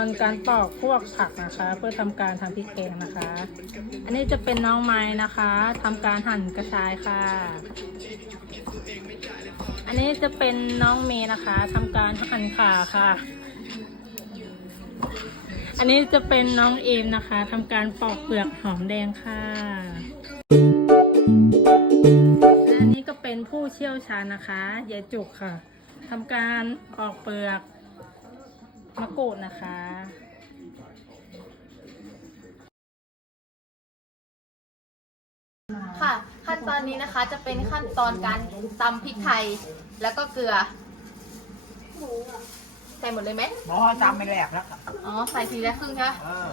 อนการปอกพวกผักนะคะ เพื่อทำการทำพริกแกงนะคะ อันนี้จะเป็นน้องไม้นะคะทำการหั่นกระชายค่ะ อันนี้จะเป็นน้องเมย์นะคะทำการหั่นขาค่ะ อันนี้จะเป็นน้องเอมนะคะทำการปอกเปลือกหอมแดงค่ะและอันนี้ก็เป็นผู้เชี่ยวชาญนะคะยายจุกค่ะทำการปอกเปลือก มะกรูดนะคะค่ะ ขั้นตอนนี้นะคะจะเป็นขั้นตอนการตำพริกไทยแล้วก็เกลือใส่หมดเลยไหมหมอจำไม่แหลกแล้วครับอ๋อ ใส่ทีละครึ่งใช่ไหม เออ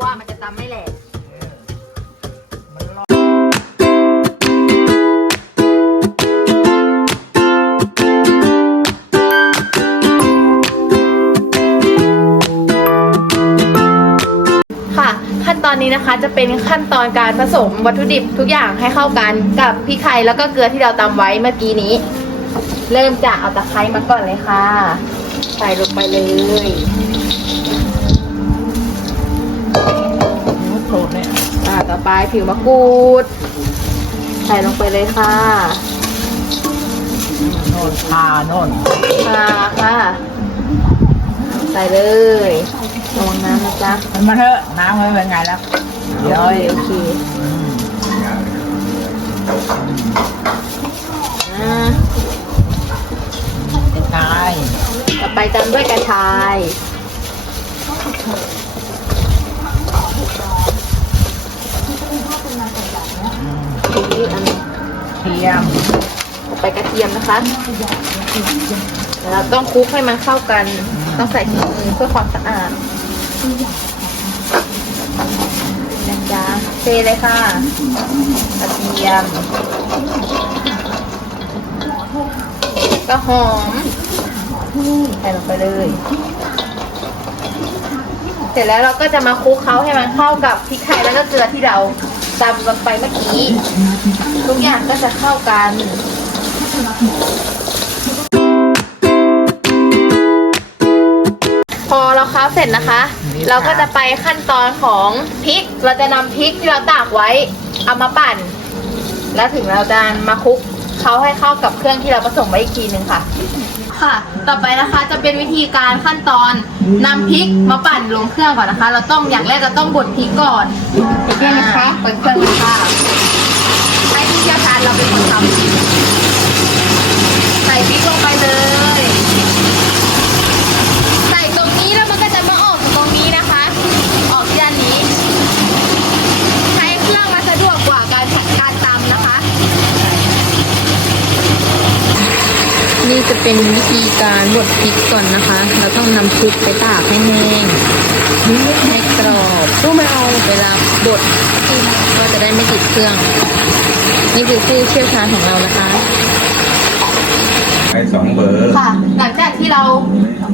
วเพราะว่ามันจะตำไม่แหลกเออมันร้อนค่ะขั้นตอนนี้นะคะจะเป็นขั้นตอนการผสมวัตถุดิบทุกอย่างให้เข้ากันกับพริกไทยแล้วก็เกลือที่เราตำไว้เมื่อกี้นี้ เริ่มจากเอาตะไคร้มาก่อนเลยค่ะ ใส่ลงไปเลย โสดเนี่ยอ่าต่อไปผิวมะกรูด ใส่ลงไปเลยค่ะโน่นทาโน่นค่ะค่ะ ใส่เลยระวังน้ำนะจ๊ะมันมาเถอะน้ำมันเป็นไงแล้วเดี๋ยวโอเคโอเคอืมอ่าเป็นไงต่อไปตามด้วยกระชายนี่อันนี้ เทียมต่อไปกระเทียมนะคะแล้วเราต้องคลุกให้มันเข้ากัน ต้องใส่ถุงมือเพื่อความสะอาดนะจ๊ะเทเลยค่ะกระเทียมก็หอมใส่ลงไปเลย เสร็จแล้วเราก็จะมาคลุกเคล้าให้มันเข้ากับพริกไทยแล้วก็เกลือที่เรา ตำลงไปเมื่อกี้ ทุกอย่างก็จะเข้ากันพอเราเคล้าเสร็จนะคะ เราก็จะไปขั้นตอนของพริก เราจะนำพริกที่เราตากไว้เอามาปั่น แล้วถึงเราจะมาคลุก เขาให้เข้ากับเครื่องที่เราผสมไว้อีกทีหนึ่งค่ะ ค่ะ ต่อไปนะคะจะเป็นวิธีการขั้นตอนนำพริกมาปั่นลงเครื่องก่อนนะคะ เราต้องอย่างแรกเราต้องบดพริกก่อนเปิดเครื่องนะคะเปิดเครื่องเลยค่ะให้ผู้เชี่ยวชาญเราเป็นคนทำใส่พริกลงไปเลย ใส่ตรงนี้แล้วมันก็จะมาออกตรงนี้นะคะ ออกด้านนี้ ใช้เครื่องมาสะดวกกว่าการการตำนะคะ นี่จะเป็นวิธีการบดพริกก่อนนะคะ เราต้องนำพริกไปตากให้แห้งให้กรอบตู้ไม่เอาเวลาบดก็จะได้ไม่ติดเครื่อง นี่คือผู้เชี่ยวชาญของเรานะคะไอ้สองเบอร์ค่ะ หลังจากที่เรา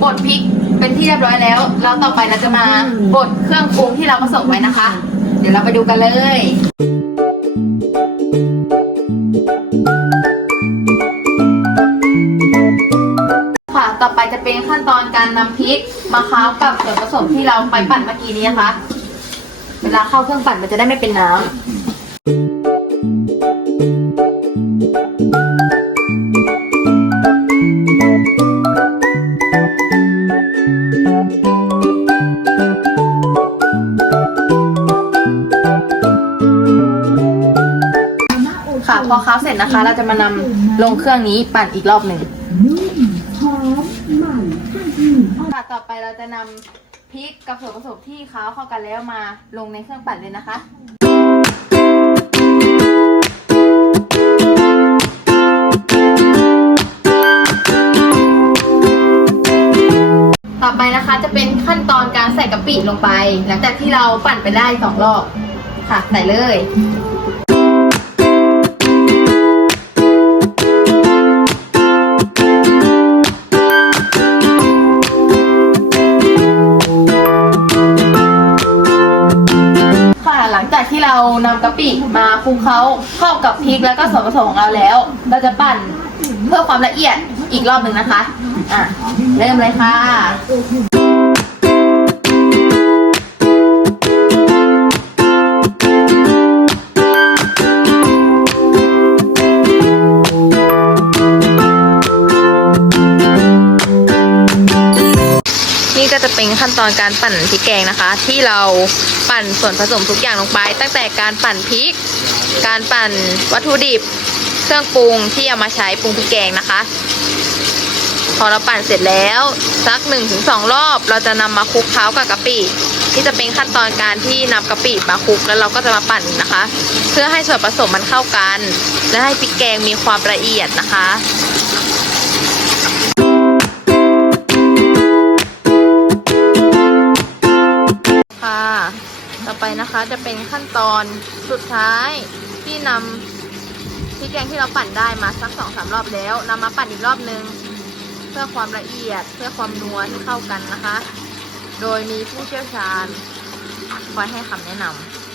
บดพริกเป็นที่เรียบร้อยแล้ว เราต่อไปเราจะมาบดเครื่องปรุงที่เราผสมไว้นะคะ เดี๋ยวเราไปดูกันเลย ต่อไปจะเป็นขั้นตอนการนำพริกมาเค้ากับส่วนผสมที่เราไปปั่นเมื่อกี้นี้นะคะ เวลาเข้าเครื่องปั่นมันจะได้ไม่เป็นน้ำค่ะพอเค้าเสร็จนะคะ เราจะมานำลงเครื่องนี้ปั่นอีกรอบหนึ่ง ค่ะต่อไปเราจะนำพริกกับส่วนผสมที่เคล้าเข้ากันแล้วมาลงในเครื่องปั่นเลยนะคะ ต่อไปนะคะจะเป็นขั้นตอนการใส่กะปิลงไป หลังจากที่เราปั่นไปได้สองรอบค่ะใส่เลย นำกะปิมาคลุกเคล้าเข้ากับพริกแล้วก็ส่วนผสมของเราแล้ว เราจะปั่นเพื่อความละเอียดอีกรอบหนึ่งนะคะ อะ เริ่มเลยค่ะ จะเป็นขั้นตอนการปั่นพริกแกงนะคะ ที่เราปั่นส่วนผสมทุกอย่างลงไป ตั้งแต่การปั่นพริก การปั่นวัตถุดิบ เครื่องปรุงที่เอามาใช้ปรุงพริกแกงนะคะ พอเราปั่นเสร็จแล้วสัก1นถึงสรอบ เราจะนำมาคลุกเคล้ากับกะปิที่จะเป็นขั้นตอนการที่นำกะปิมาคลุกแล้วเราก็จะมาปั่นนะคะ เพื่อให้ส่วนผสมมันเข้ากัน และให้พริกแกงมีความละเอียดนะคะ ไปนะคะ จะเป็นขั้นตอนสุดท้ายที่นำพริกแกงที่เราปั่นได้มาสักสองสามรอบแล้วนำมาปั่นอีกรอบนึง เพื่อความละเอียดเพื่อความนัวที่เข้ากันนะคะ โดยมีผู้เชี่ยวชาญคอยให้คำแนะนำ